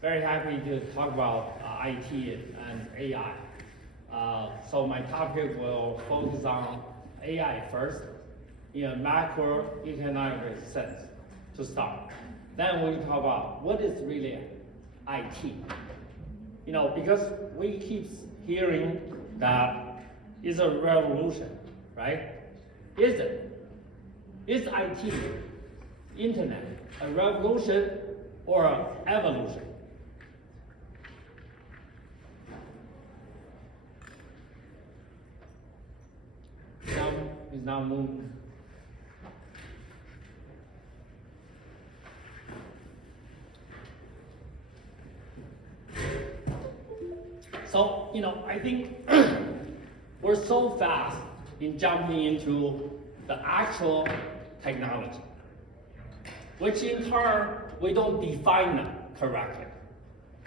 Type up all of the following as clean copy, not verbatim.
Very happy to talk about IT and AI. So my topic will focus on AI first in a macroeconomic sense to start. Then we'll talk about what is really IT. Because we keep hearing that it's a revolution, right? Is it? Is IT, internet, a revolution or an evolution? It's now moving. So, I think we're so fast in jumping into the actual technology, which in turn, we don't define them correctly.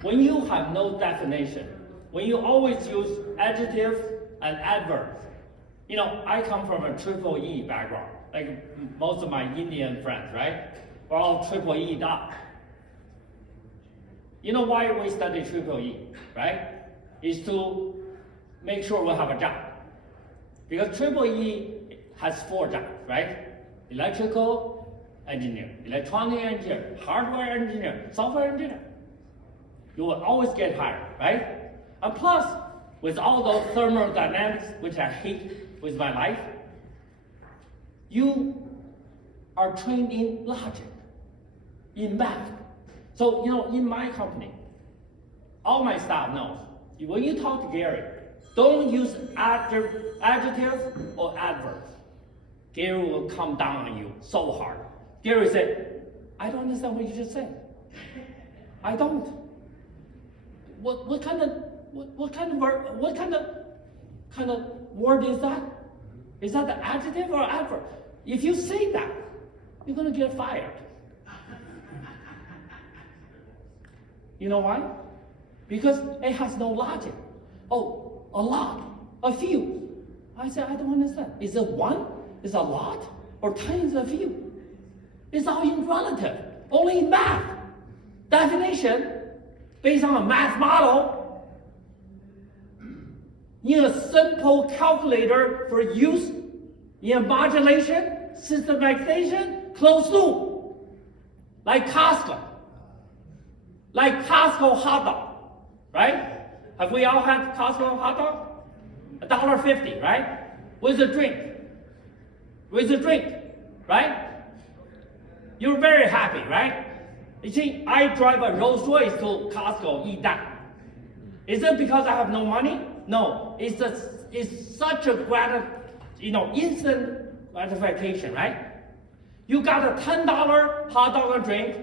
When you have no definition, when you always use adjectives and adverbs, I come from a triple E background, like most of my Indian friends, right? We're all triple E doc. You know why we study triple E, right? Is to make sure we have a job. Because triple E has 4 jobs, right? Electrical engineer, electronic engineer, hardware engineer, software engineer. You will always get hired, right? And plus, with all those thermodynamics, which I hate with my life, you are trained in logic, in math. So, in my company, all my staff knows, when you talk to Gary, don't use adjectives or adverbs. Gary will come down on you so hard. Gary said, I don't understand what you just said. I don't. What kind of word is that? Is that the adjective or adverb? If you say that, you're gonna get fired. You know why? Because it has no logic. Oh, a lot, a few. I said, I don't understand. Is it one? Is it a lot? Or 10 is a few? It's all in relative, only in math. Definition, based on a math model, in a simple calculator for use in modulation, systematization, closed loop, like Costco. Like Costco hot dog, right? Have we all had Costco hot dog? $1.50, right? With a drink. With a drink, right? You're very happy, right? You see, I drive a Rolls Royce to Costco, eat that. Is it because I have no money? No, it's such a instant gratification, right? You got a $10 hot dog and drink,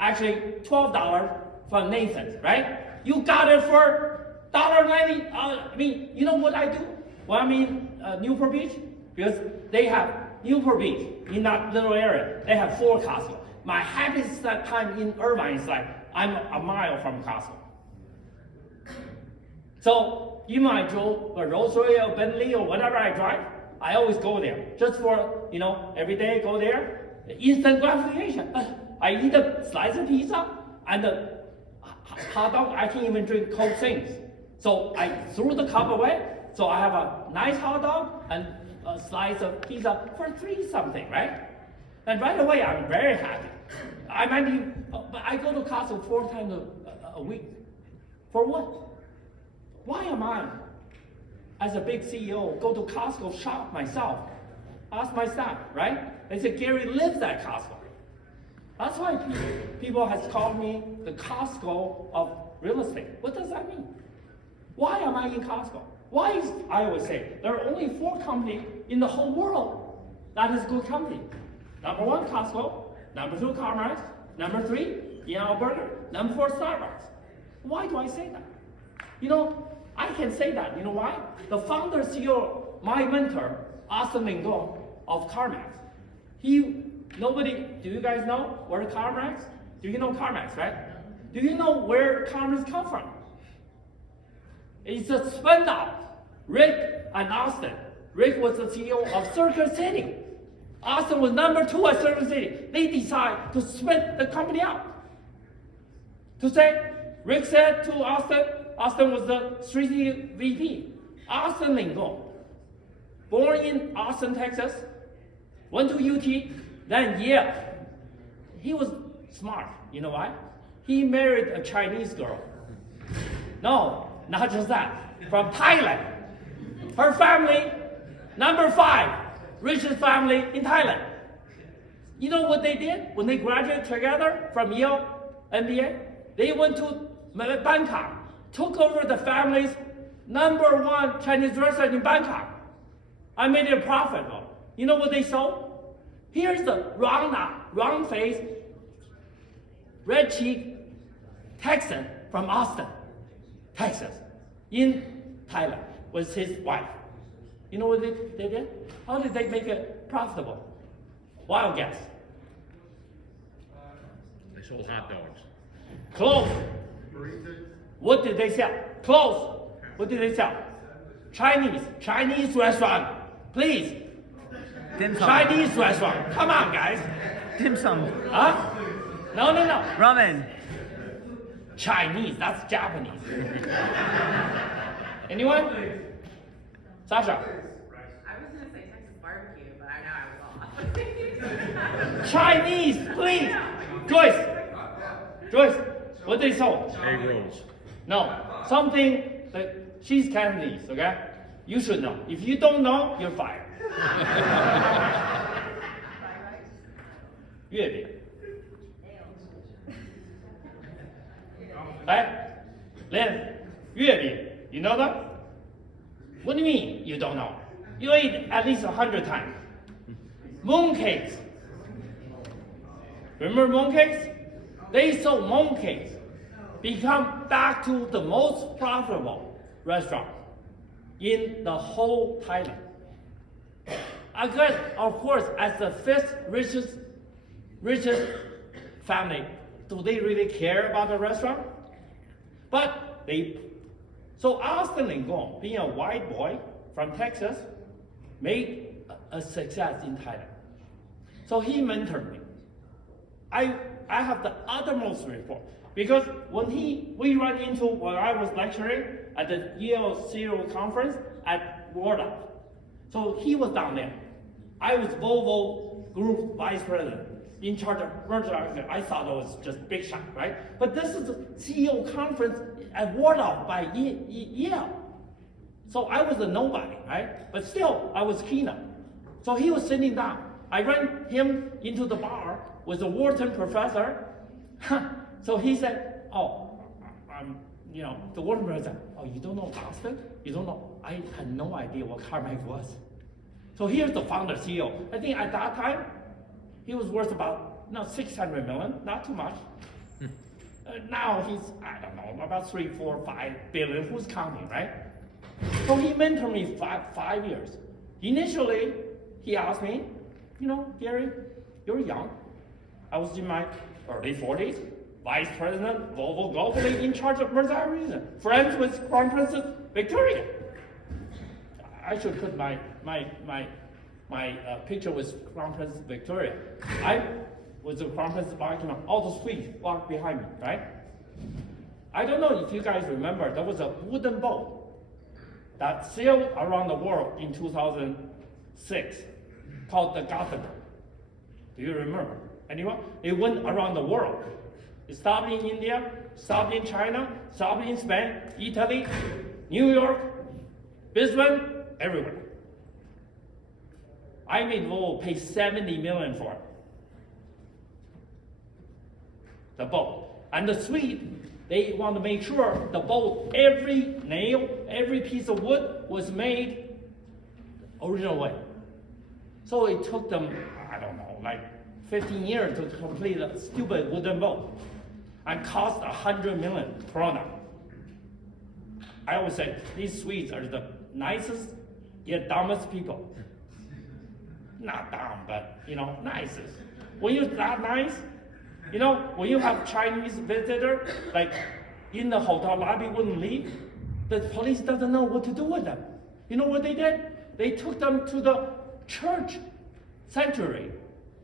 actually $12 from Nathan's, right? You got it for $1.90. You know what I do? Well, I'm in Newport Beach, because they have Newport Beach in that little area. They have 4 Costco. My happiest time in Irvine is like I'm a mile from Costco. So even I drove a Rolls Royce or Bentley or whatever I drive, I always go there just for every day go there. Instant gratification. I eat a slice of pizza and a hot dog. I can't even drink cold things, so I threw the cup away. So I have a nice hot dog and a slice of pizza for $3 something, right? And right away, I'm very happy. I go to Costco 4 times a week. For what? Why am I, as a big CEO, go to Costco shop myself? Ask my staff, right? They say, Gary lives at Costco. That's why people has called me the Costco of real estate. What does that mean? Why am I in Costco? I always say, there are only 4 companies in the whole world that is good company. Number 1, Costco. Number 2, Carmax. Number 3, In-N-Out Burger. Number 4, Starbucks. Why do I say that? I can say that. You know why? The founder CEO, my mentor, Austin Lingon of carmax. Do you guys know where carmax? Do you know carmax, right? Do you know where carmax come from? It's a spin-off. Rick and Austin. Rick was the CEO of Circuit City. Austin was number 2 at Circuit City. They decide to split the company out. To say, Rick said to Austin was the strategic VP. Austin Lincoln, born in Austin, Texas, went to UT, then Yale. He was smart. You know why? He married a Chinese girl. No, not just that. From Thailand. Her family, number 5, richest family in Thailand. You know what they did when they graduated together from Yale MBA? They went to Bangkok, took over the family's number 1 Chinese restaurant in Bangkok. I made it profitable. You know what they sold? Here's the round face, red cheek Texan from Austin, Texas, in Thailand with his wife. You know what they did? How did they make it profitable? Wild guess. They sold hot dogs. Close. What did they sell? Close. What did they sell? Chinese restaurant. Please. Dim sum. Chinese restaurant. Come on, guys. Dim sum. Huh? No. Ramen. Chinese. That's Japanese. Anyone? Sasha. I was going to say Texas barbecue, but I know I was off. Chinese, please. Joyce. What they sold? Egg rolls. No. Something that she's Cantonese, okay? You should know. If you don't know, you're fired. 月饼。来 Lynn, 月饼, you know that? What do you mean you don't know? You ate at least 100 times. Mooncakes. Remember mooncakes? They sold mooncakes. Become back to the most profitable restaurant in the whole Thailand. Again, of course, as the 5th richest family, do they really care about the restaurant? But so Austin Lincoln, being a white boy from Texas, made a success in Thailand. So he mentored me. I have the uttermost report because when we ran into when I was lecturing at the Yale CEO conference at World. So he was down there. I was Volvo Group Vice President in charge of merger acquisition. I thought it was just big shot, right? But this is a CEO conference at Waldorf by Yale. So I was a nobody, right? But still, I was keynote. So he was sitting down. I ran him into the bar with a Wharton professor. So he said, the Wharton professor, you don't know Austin? You don't know? I had no idea what carmax was. So here's the founder CEO. I think at that time, he was worth about 600 million, not too much. Now he's, I don't know, about 3, 4, 5 billion. Who's counting, right? So he mentored me 5 years. Initially, he asked me, Gary, you're young. I was in my early 40s, vice president, Volvo globally in charge of merger acquisition, friends with Crown Princess Victoria. I should put my picture with Crown Princess Victoria. I was the Crown Princess walking on all the suites walked behind me, right? I don't know if you guys remember, there was a wooden boat that sailed around the world in 2006 called the Gothenburg. Do you remember? Anyone? It went around the world. It stopped in India, stopped in China, stopped in Spain, Italy, New York, Brisbane, everywhere. I made Volvo pay $70 million for it. The boat. And the suite, they want to make sure the boat, every nail, every piece of wood was made original way. So it took them, I don't know, like 15 years to complete a stupid wooden boat and cost 100 million krona. I always say these Swedes are the nicest yet dumbest people. Not dumb, but nicest. When you're that nice, when you have Chinese visitor, like in the hotel lobby wouldn't leave, the police doesn't know what to do with them. You know what they did? They took them to the church century.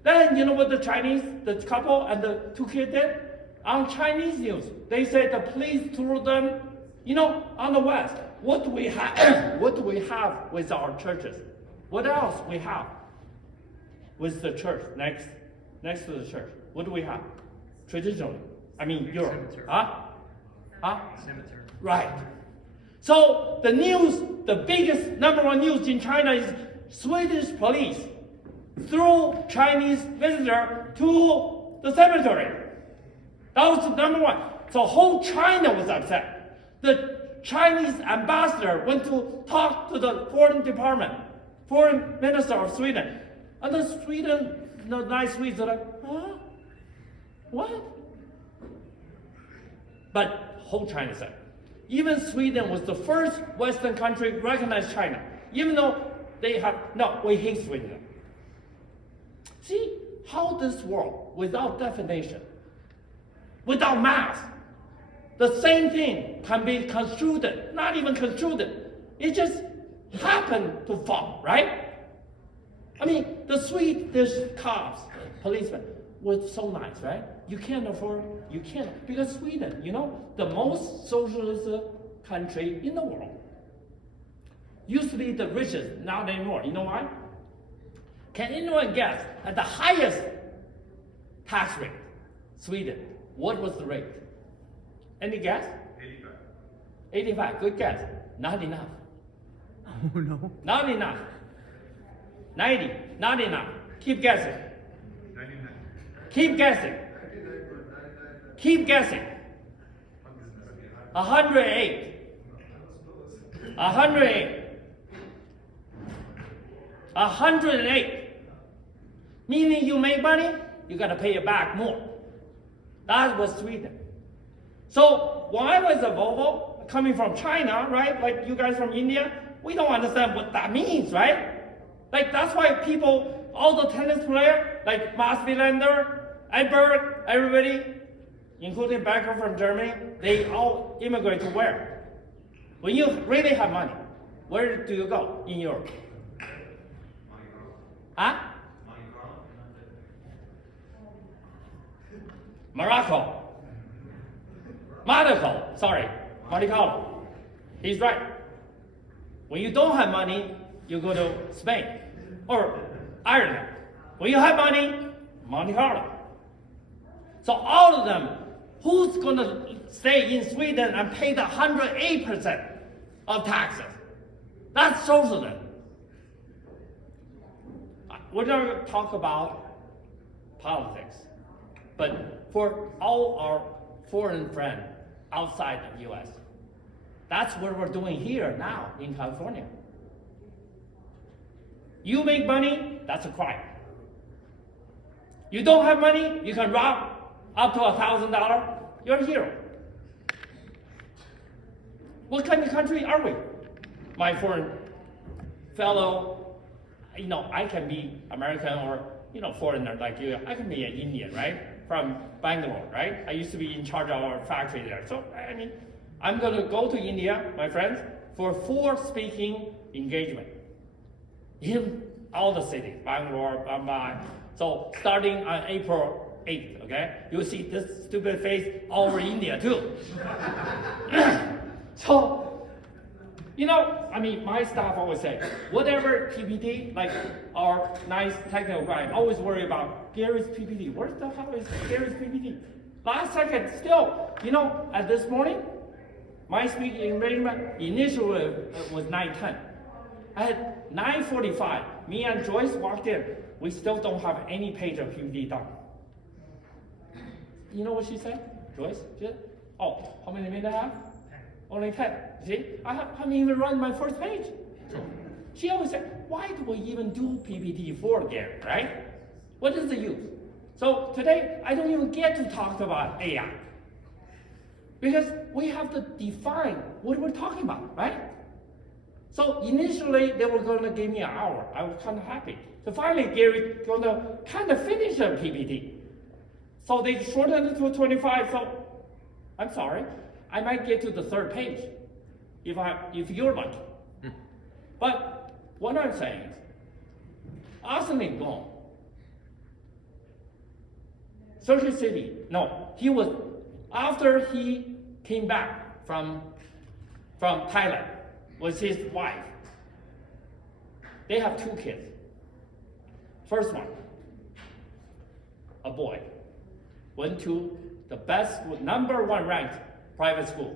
Then you know what the Chinese, the couple and the 2 kids did? On Chinese news, they said the police threw them, on the West. What do we have? What do we have with our churches? What else we have with the church next to the church? What do we have? Traditionally, Europe. Cemetery. Cemetery. Right. So the news, the biggest number one news in China is Swedish police threw Chinese visitor to the cemetery. That was the number one. So whole China was upset. The Chinese ambassador went to talk to the foreign minister of Sweden. And the nice Swedes are like, huh? What? But whole China said. Even Sweden was the first Western country to recognize China. Even though we hate Sweden. See how this world, without definition, without math, the same thing can be construed, not even construed. It just happened to fall, right? The Swedish cops, policemen, was so nice, right? You can't, because Sweden, the most socialist country in the world. Used to be the richest, not anymore. You know why? Can anyone guess at the highest tax rate? Sweden. What was the rate? Any guess? 85. 85. Good guess. Not enough. Oh no. Not enough. 90. Not enough. Keep guessing. 99. Keep guessing. Keep guessing. 108. 108. 108. Meaning you make money, you gotta pay it back more. That was Sweden. So when I was a Volvo, coming from China, right? Like you guys from India, we don't understand what that means, right? Like that's why people, all the tennis players, like Mats Wilander, Edberg, everybody, including Becker from Germany, they all immigrate to where? When you really have money, where do you go in Europe? Huh? Morocco. Monte Carlo. He's right. When you don't have money, you go to Spain or Ireland. When you have money, Monte Carlo. So all of them, who's going to stay in Sweden and pay the 108% of taxes? That's socialism. We're not going to talk about politics, but for all our foreign friends outside the U.S., that's what we're doing here now in California. You make money, that's a crime. You don't have money, you can rob up to $1,000, you're a hero. What kind of country are we? My foreign fellow, I can be American or, foreigner like you. I can be an Indian, right? From Bangalore, right? I used to be in charge of our factory there. So, I'm going to go to India, my friends, for 4 speaking engagement in all the cities, Bangalore, Mumbai. So, starting on April 8th, okay? You'll see this stupid face all over India, too. So, my staff always say, whatever PPT, like our nice technical guy, always worry about Gary's PPT. Where the hell is Gary's PPT? Last second, still, at this morning, my speaking arrangement initially was 9:10. At 9:45, me and Joyce walked in. We still don't have any page of PPT done. You know what she said, Joyce? She said, how many minutes I have? Only 10. See, I haven't even run my first page. She always said, why do we even do PPT for Gary, right? What is the use? So today, I don't even get to talk about AI. Because we have to define what we're talking about, right? So initially, they were going to give me an hour. I was kind of happy. So finally, Gary going to kind of finish a PPT. So they shortened it to 25. So I'm sorry, I might get to the 3rd page if you're lucky. But what I'm saying is, 2020 Circuit City. No, he was, after he came back from Thailand with his wife. They have 2 kids. First one, a boy, went to the best, #1 ranked private school,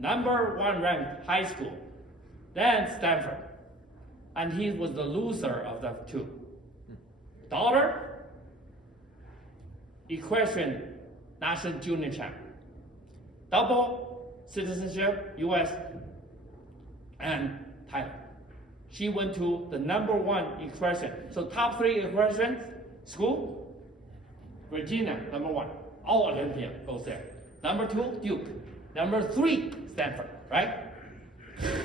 #1 ranked high school, then Stanford. And he was the loser of the 2. Daughter, equestrian national junior champ, double citizenship, US and Thailand. She went to the #1 equestrian. So top 3 equestrian school, Virginia, #1. All Olympian goes there. #2, Duke. #3, Stanford, right?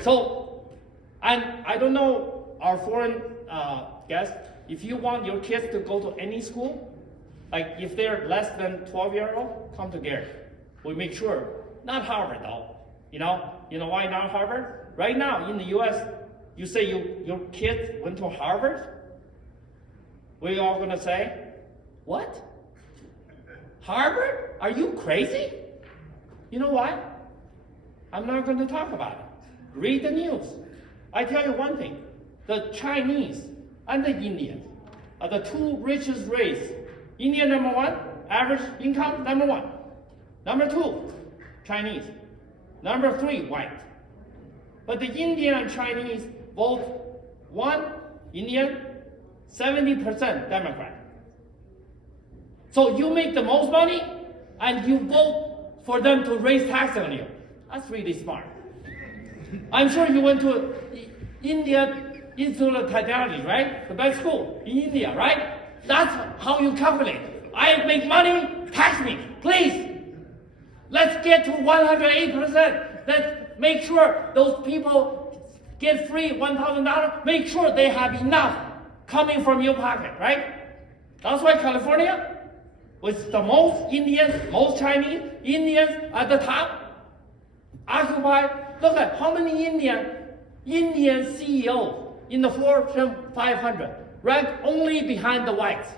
So, and I don't know our foreign guests, if you want your kids to go to any school, like if they're less than 12-year-old, come to Gary. We make sure, not Harvard though. You know why not Harvard? Right now in the US, you say your kids went to Harvard, we're all gonna say, what? Harvard? Are you crazy? You know why? I'm not gonna talk about it. Read the news. I tell you one thing, the Chinese and the Indians are the 2 richest race. India #1, average income #1. #2, Chinese. #3, white. But the Indian and Chinese vote 1, Indian, 70% Democrat. So you make the most money and you vote for them to raise tax on you. That's really smart. I'm sure you went to India Institute of Technology, right? The best school in India, right? That's how you calculate. I make money, tax me, please. Let's get to 108%. Let's make sure those people get free $1,000. Make sure they have enough coming from your pocket, right? That's why California, with the most Indians, most Chinese, Indians at the top, occupy, look at how many Indian CEOs in the Fortune 500, rank only behind the whites.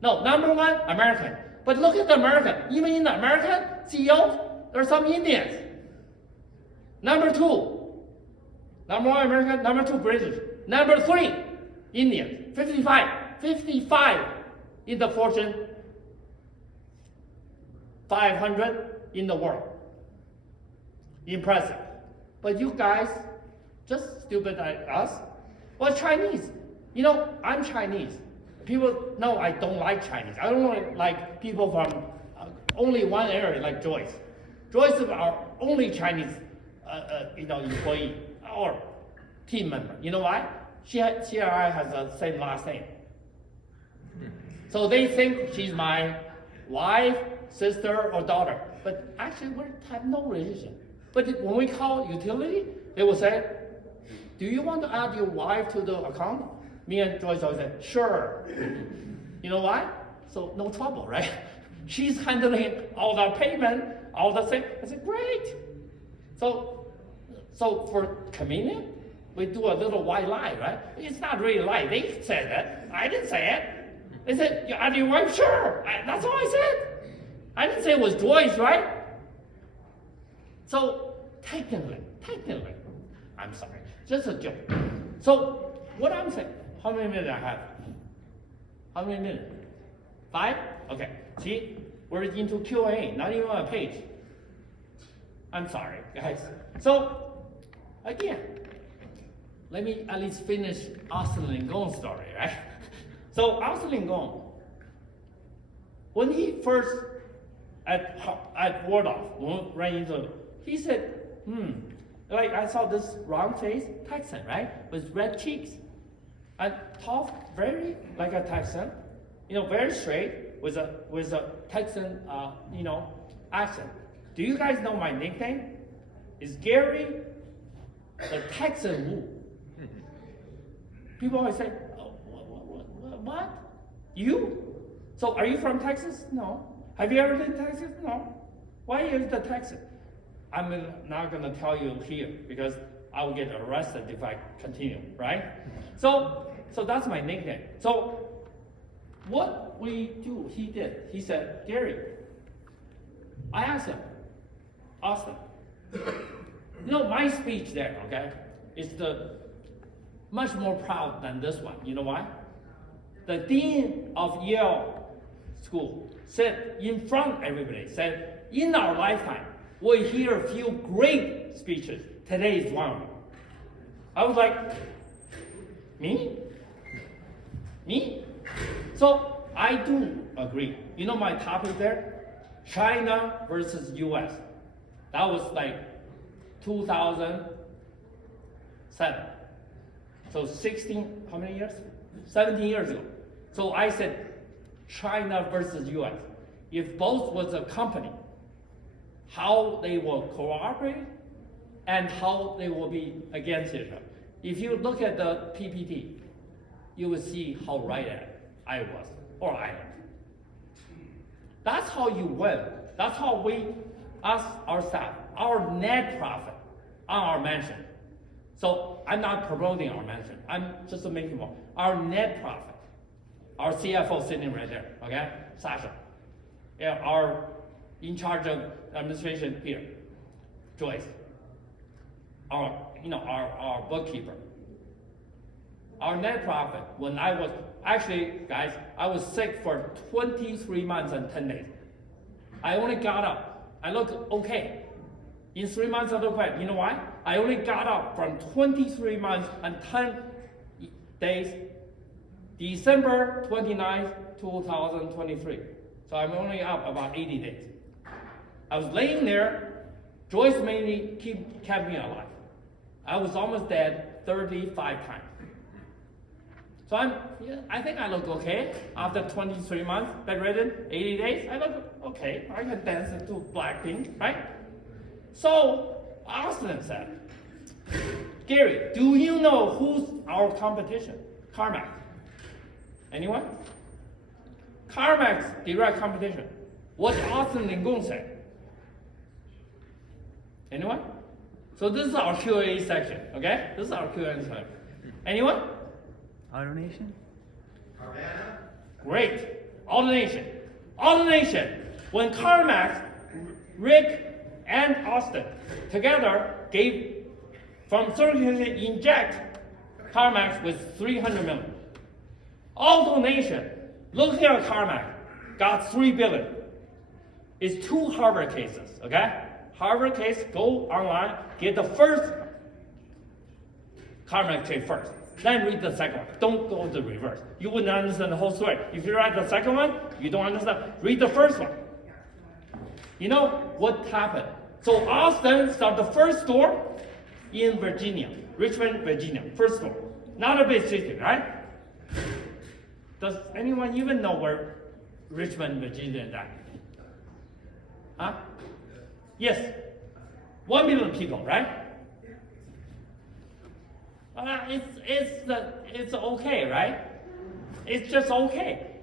No, #1, American. But look at the American. Even in the American CEOs, there are some Indians. #2, #1 American, #2 British. #3, Indians. 55 in the Fortune 500 in the world. Impressive. But you guys, just stupid like us, well, Chinese. I'm Chinese. People know I don't like Chinese. I don't like people from only one area like Joyce. Joyce is our only Chinese employee or team member. You know why? She and I have the same last name. So they think she's my wife, sister, or daughter. But actually, we have no relation. But when we call utility, they will say, do you want to add your wife to the account? Me and Joyce always say, sure. You know why? So no trouble, right? She's handling all the payment, all the things. I said, great. So for convenience, we do a little white lie, right? It's not really a lie. They said that. I didn't say it. They said, you add your wife? Sure. That's all I said. I didn't say it was Joyce, right? So technically, I'm sorry, just a joke. So what I'm saying, how many minutes I have? How many minutes? 5? Okay, see, we're into Q&A, not even a page. I'm sorry, guys. So, again, let me at least finish Austin Lingon's story, right? So Austin Lingon, when he first at Waldorf ran into, he said, like I saw this round face Texan, right, with red cheeks, and talked very like a Texan, very straight with a Texan, accent. Do you guys know my nickname? Is Gary the Texan Wu? People always say, oh, what? You? So are you from Texas? No. Have you ever been to Texas? No. Why are you the Texan? I'm not going to tell you here because I will get arrested if I continue, right? So that's my nickname. So what we do, he did. He said, Gary, I asked him, Austin, my speech there, okay, is much more proud than this one. You know why? The dean of Yale School said in front of everybody, said, in our lifetime, we hear a few great speeches. Today is one of them. I was like, me? So I do agree. You know my topic there? China versus US. That was like 2007. So 16, how many years? 17 years ago. So I said, China versus US. If both was a company, how they will cooperate and how they will be against each other. If you look at the PPT, you will see how right I was, or I am. That's how you win. That's how we ask our staff, our net profit on our mention. So I'm not promoting our mention. I'm just making more. Our net profit. Our CFO sitting right there, okay? Sasha. Yeah, our in charge of administration here, Joyce. Our bookkeeper. Our net profit, when I was, actually, guys, I was sick for 23 months and 10 days. I only got up. I look okay. In 3 months, I look bad. You know why? I only got up from 23 months and 10 days, December 29th, 2023. So I'm only up about 80 days. I was laying there. Joyce mainly kept me alive. I was almost dead 35 times. So I think I look okay. After 23 months, bedridden, 80 days, I look okay. I can dance to Blackpink, right? So Austin said, Gary, do you know who's our competition? Carmax. Anyone? Carmax direct competition. What Austin Lingon said? Anyone? So this is our Q&A section, okay? This is our Q&A section. Anyone? AutoNation? Great. AutoNation. When CarMax, Rick, and Austin together gave from circulation inject CarMax with 300 million. AutoNation, looking at CarMax, got 3 billion. It's 2 Harvard cases, okay? Harvard case, go online, get the first CarMax case first. Then read the second one. Don't go the reverse. You wouldn't understand the whole story. If you read the second one, you don't understand. Read the first one. You know what happened? So Austin started the first store in Virginia, Richmond, Virginia. First store. Not a big city, right? Does anyone even know where Richmond, Virginia is at? Huh? Yes. 1 million people, right? It's okay, right? It's just okay.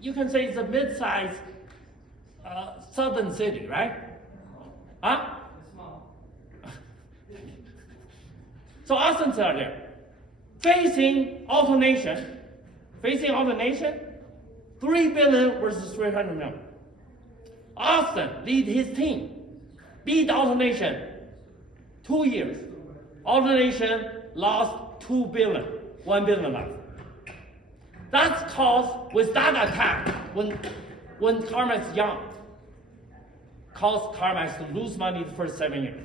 You can say it's a mid-sized southern city, right? Huh? Small. So Austin's out there, facing AutoNation, 3 billion versus 300 million. Austin lead his team, beat AutoNation 2 years. AutoNation lost 2 billion, 1 billion left. That's caused with that attack when CarMax young, caused CarMax to lose money the first 7 years.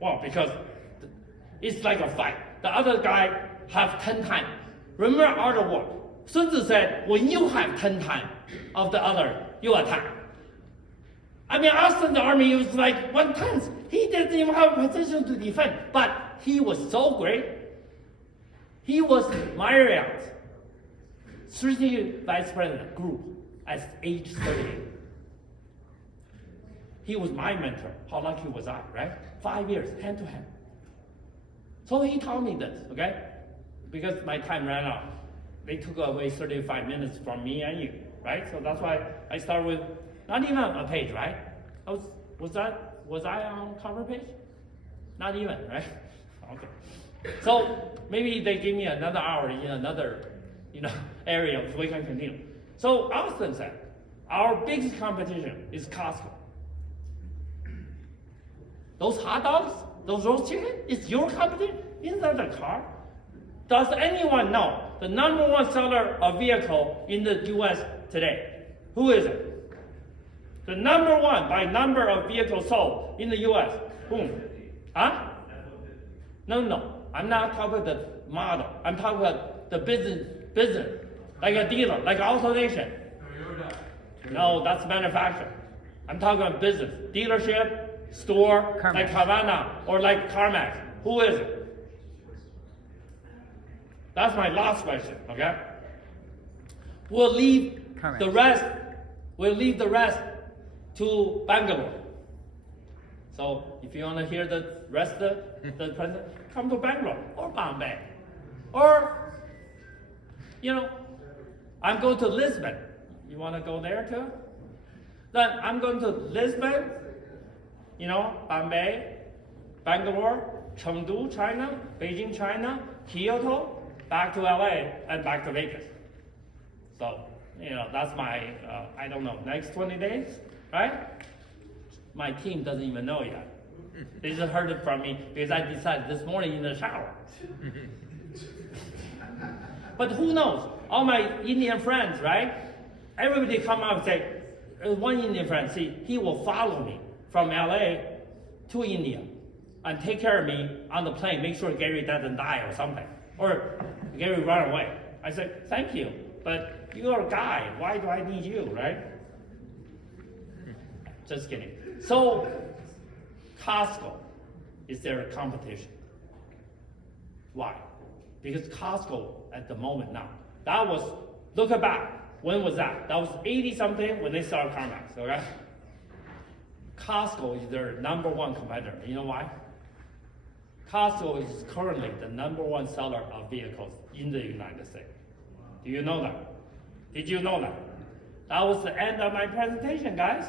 Well, because it's like a fight. The other guy have 10 times. Remember Art of War? Sun Tzu said, when you have 10 times of the other, you attack. Austin's army was like 1/10. He didn't even have a position to defend, but he was so great. He was Marriott's strategic vice president group at age 38. He was my mentor. How lucky was I, right? 5 years, hand to hand. So he taught me this, okay? Because my time ran out. They took away 35 minutes from me and you, right? So that's why I start with not even a page, right? Was I on cover page? Not even, right? Okay. So maybe they give me another hour in another, area so we can continue. So Austin said, our biggest competition is Costco. Those hot dogs, those roast chicken, it's your competition inside the car. Does anyone know the number one seller of vehicle in the US today? Who is it? The number one by number of vehicles sold in the US. Whom? Huh? No. I'm not talking about the model. I'm talking about the business. Like a dealer, like AutoNation. No, that's manufacturer. I'm talking about business. Dealership, store, Carmax. like Havana or like CarMax. Who is it? That's my last question, okay? We'll leave CarMax. the rest to Bangalore. So if you want to hear the rest of the president, come to Bangalore or Bombay. Or, I'm going to Lisbon. You want to go there too? Then I'm going to Lisbon, Bombay, Bangalore, Chengdu, China, Beijing, China, Kyoto, back to LA, and back to Vegas. So, that's my, next 20 days, right? My team doesn't even know yet. They just heard it from me because I decided this morning in the shower. But who knows? All my Indian friends, right? Everybody come out and say, one Indian friend, he will follow me from LA to India and take care of me on the plane, make sure Gary doesn't die or something. Or Gary run away. I said, thank you, but you're a guy. Why do I need you, right? Just kidding. So, Costco is their competition. Why? Because Costco at the moment now, look back, when was that? That was 80 something when they started CarMax, okay? Costco is their number one competitor. You know why? Costco is currently the number one seller of vehicles in the United States. Do you know that? Did you know that? That was the end of my presentation, guys.